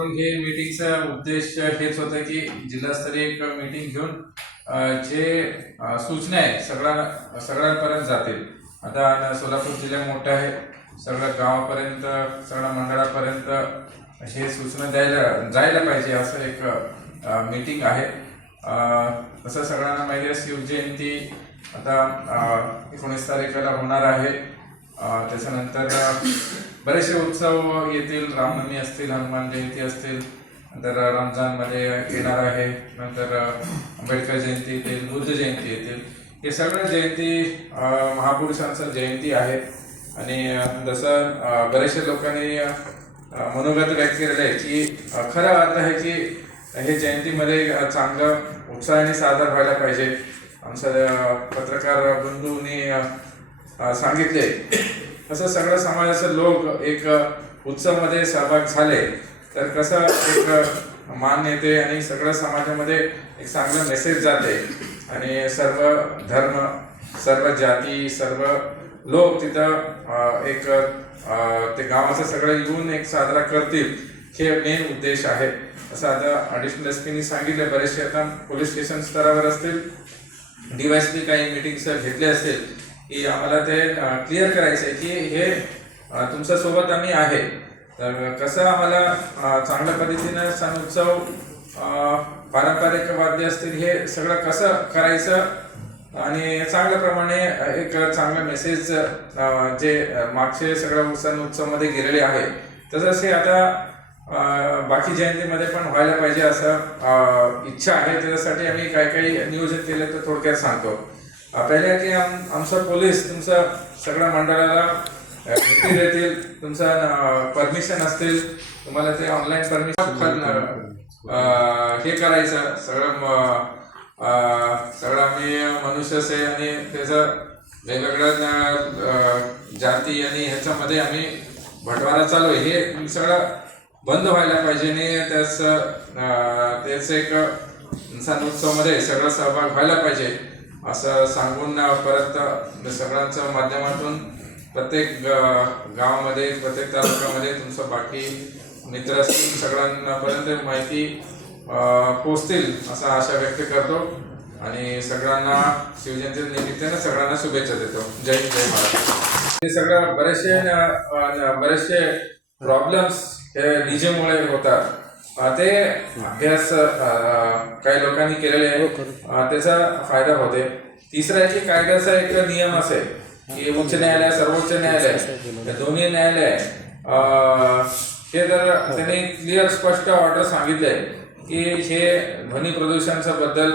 हे मीटिंगचा उद्देश हेच होता की जिल्हास्तरीय एक मीटिंग घेऊन जे सूचना आहे सगळ्या सगळ्यांपर्यंत जातील. आता सोलापूर जिल्हा मोठा आहे सगळ्या गावापर्यंत सगळ्या मंडळापर्यंत हे सूचना द्यायला जायला पाहिजे असं एक मीटिंग आहे. तसं सगळ्यांना माहिती आहे शिवजयंती आता एकोणीस तारखेला होणार आहे. त्याच्यानंतर बरेचसे उत्सव येतील. रामनवमी असतील हनुमान जयंती असतील. नंतर रमजानमध्ये येणार आहे. नंतर आंबेडकर जयंती येतील बुद्ध जयंती येतील. हे सगळ्या जयंती महापुरुषांचं जयंती आहे. आणि जसं अ, बरेचशा लोकांनी मनोगत व्यक्त केलेलं आहे की खरं अर्थ आहे की हे जयंतीमध्ये चांगलं उत्साहाने सादर व्हायला पाहिजे. आमचं पत्रकार बंधूंनी सांगितले. असं सगळं समाजाचं लोक एक उत्सवमध्ये सहभाग झाले. तर कसं एक मान येते आणि सगळं समाजामध्ये एक चांगलं मेसेज जाते. आणि सर्व धर्म सर्व जाती सर्व लोक तिथं एक ते गावाचं सगळं येऊन एक साजरा करतील हे मेन उद्देश आहे. असं आता अडिशनल एस पीनी सांगितले बरेचसे आता पोलीस स्टेशन स्तरावर असतील. डीवायसपी काही मिटिंग्स घेतले असतील. की आम्हाला ते क्लिअर करायचं आहे की हे तुमच्यासोबत आम्ही आहे. तर कसं आम्हाला चांगल्या पद्धतीनं सण उत्सव पारंपरिक वाद्य असतील हे सगळं कसं करायचं आणि चांगल्या प्रमाणे एक चांगला मेसेज जे मागचे सगळं सण उत्सवमध्ये गेलेले आहे तसंच हे आता बाकी जयंतीमध्ये पण व्हायला पाहिजे असं इच्छा आहे. त्याच्यासाठी आम्ही काही काही नियोजन केलं तर थोडक्यात सांगतो. पहिले की आम आमचं पोलीस तुमचं सगळ्या मंडळाला भेटी देतील तुमचं परमिशन असतील तुम्हाला ते ऑनलाईन परमिशन हे करायचं सगळं सगळं आम्ही मनुष्य आहे आणि त्याचं वेगवेगळ्या जाती आणि ह्याच्यामध्ये आम्ही बंटवारा चालू आहे. हे सगळं बंद व्हायला पाहिजे आणि त्याच त्याच एक सण उत्सवमध्ये सगळं सहभाग व्हायला पाहिजे. असं सांगून परत सगळ्यांच्या माध्यमातून प्रत्येक गावामध्ये प्रत्येक तालुक्यामध्ये तुमचं बाकी मित्र असतील सगळ्यांपर्यंत माहिती पोचतील असा आशा व्यक्त करतो. आणि सगळ्यांना शिवजयंती निमित्तानं सगळ्यांना शुभेच्छा देतो. जय जय महाराज हे सगळं बरेचसे बरेचसे प्रॉब्लेम्स हे डीजेमुळे होतात. ते अभ्यास काही लोकांनी केलेले आहे. अं, त्याचा फायदा होते. तिसरा आहे की कायद्याचा एक नियम असे की उच्च न्यायालय सर्वोच्च न्यायालय हे दोन्ही न्यायालय हे जर त्यांनी क्लिअर स्पष्ट ऑर्डर सांगितले की हे ध्वनी प्रदूषणाच्या बद्दल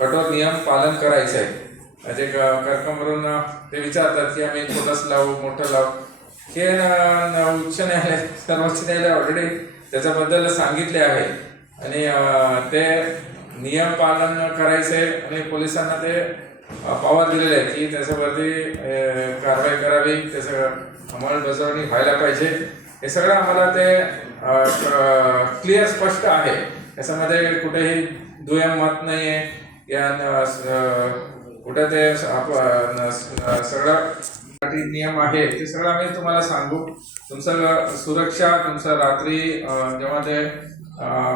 कठोर नियम पालन करायचं आहे म्हणजे कर्कमवरून ते विचारतात की आम्ही छोटंच लावू मोठं लावू. हे उच्च न्यायालय सर्वोच्च न्यायालय ऑलरेडी त्याच्याबद्दल सांगितले आहे. आणि ते नियम पालन करायचे आणि पोलिसांना ते पावर दिलेले आहे की त्याच्यावरती कारवाई करावी त्याचं अंमलबजावणी व्हायला पाहिजे. हे सगळं आम्हाला ते क्लिअर स्पष्ट आहे. याच्यामध्ये कुठेही दुय्यम मत नाही आहे या कुठं ते आप- सगळं काही नियम आहे ते सगळं आम्ही तुम्हाला सांगू. तुमचं सुरक्षा तुमचं रात्री जेव्हा ते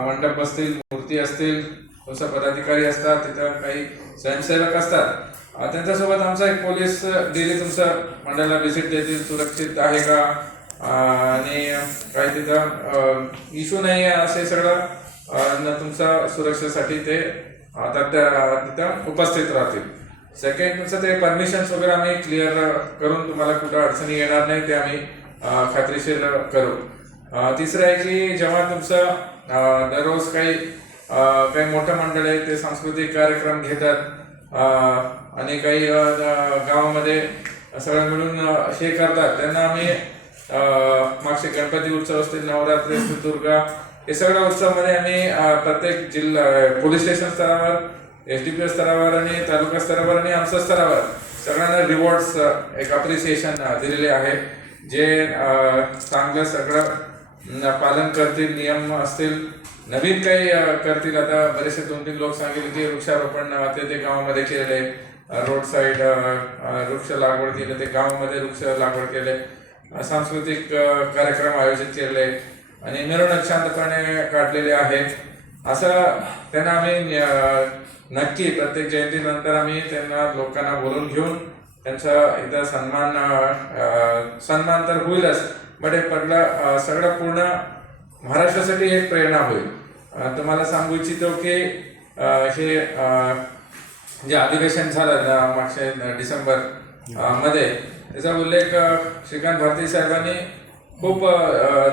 मंडप असतील मूर्ती असतील तुमचं पदाधिकारी असतात तिथं काही स्वयंसेवक असतात. त्यांच्यासोबत आमचा एक पोलीस डेली तुमचं मंडळाला व्हिजिट देतील सुरक्षित आहे का? आणि काही तिथं इशू नाही आहे असे सगळं तुमच्या सुरक्षेसाठी ते आता त्या तिथं उपस्थित राहतील. सेकंड म्हणजे तुमचं ते परमिशन्स वगैरे आम्ही क्लिअर करून तुम्हाला कुठं अडचणी येणार नाही ते आम्ही खात्रीशीर करू. तिसरं आहे की जेव्हा तुमचं दररोज काही काही मोठं मंडळ आहे ते सांस्कृतिक कार्यक्रम घेतात आणि काही गावामध्ये सगळं मिळून हे करतात त्यांना आम्ही मागचे गणपती उत्सव असतील नवरात्री दुर्गा हे सगळ्या उत्सवामध्ये आम्ही प्रत्येक जिल्हा पोलीस स्टेशन स्तरावर एस डी पी स्तरावर आणि तालुका स्तरावर आणि आमच्या स्तरावर सगळ्यांना रिवॉर्ड्स एक अप्रिसिएशन दिलेले आहे. जे चांगलं सगळं पालन करतील नियम असतील नवीन काही करतील. आता बरेचसे दोन तीन लोक सांगितले की वृक्षारोपण ते ते गावामध्ये केलेले रोड साईड वृक्ष लागवड केले ते गावामध्ये वृक्ष लागवड केले. सांस्कृतिक कार्यक्रम आयोजित केले. आणि मिरवणूक शांतपणे काढलेले आहेत. असं त्यांना आम्ही नक्की प्रत्येक जयंतीनंतर आम्ही त्यांना लोकांना बोलून घेऊन त्यांचा एकदा सन्मान सन्मान तर होईलच बट हे पडलं सगळं पूर्ण महाराष्ट्रासाठी एक प्रेरणा होईल. तुम्हाला सांगू इच्छितो की हे जे अधिवेशन झालं मागच्या डिसेंबरमध्ये त्याचा उल्लेख श्रीकांत भारती साहेबांनी खूप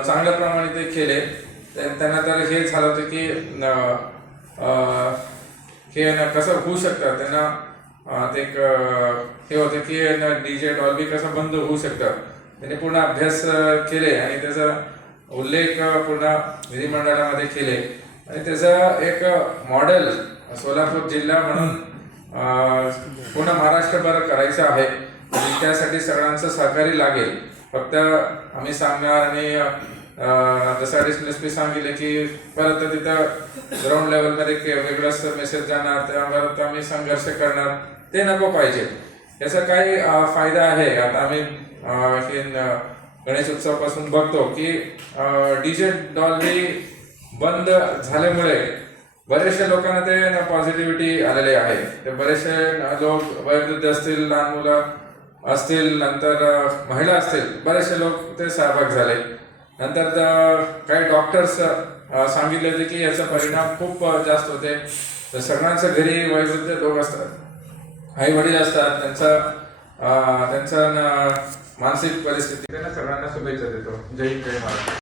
चांगल्या प्रमाणे ते केले. त्यांना तर हे झालं होतं की हे ना कसं होऊ शकतं? त्यांना ते एक हे होतं की डीजे डॉल्बी कसं बंद होऊ शकतं? त्यांनी पूर्ण अभ्यास केले आणि त्याचा उल्लेख पूर्ण विधिमंडळामध्ये केले. आणि त्याचं एक मॉडेल सोलापूर जिल्हा म्हणून पूर्ण महाराष्ट्रभर करायचं आहे. आणि त्यासाठी सगळ्यांचं सहकार्य लागेल. फक्त आम्ही सांगणार आणि अं, एस पी सांगितले की परत तिथं ग्राउंड लेवलमध्ये वेगळाच मेसेज जाणार त्यावर परत आम्ही संघर्ष करणार ते नको पाहिजे. याचा काही फायदा आहे. आता आम्ही हे गणेश उत्सवापासून बघतो की डीजे डॉल्बी बंद झाल्यामुळे बरेचशा लोकांना ते पॉझिटिव्हिटी आलेले आहे. ते बरेचसे लोक वयोवृद्ध असतील लहान मुलं असतील नंतर महिला असतील बरेचसे लोक ते सहभाग झाले. नंतर काही डॉक्टर्स सांगितले होते की याचा परिणाम खूप जास्त होते. तर सगळ्यांचं घरी वयोवृद्ध लोक असतात. आई वडील असतात. त्यांचं अ, त्यांचं मानसिक परिस्थिती. त्यांना सगळ्यांना शुभेच्छा देतो. जय जय महाराज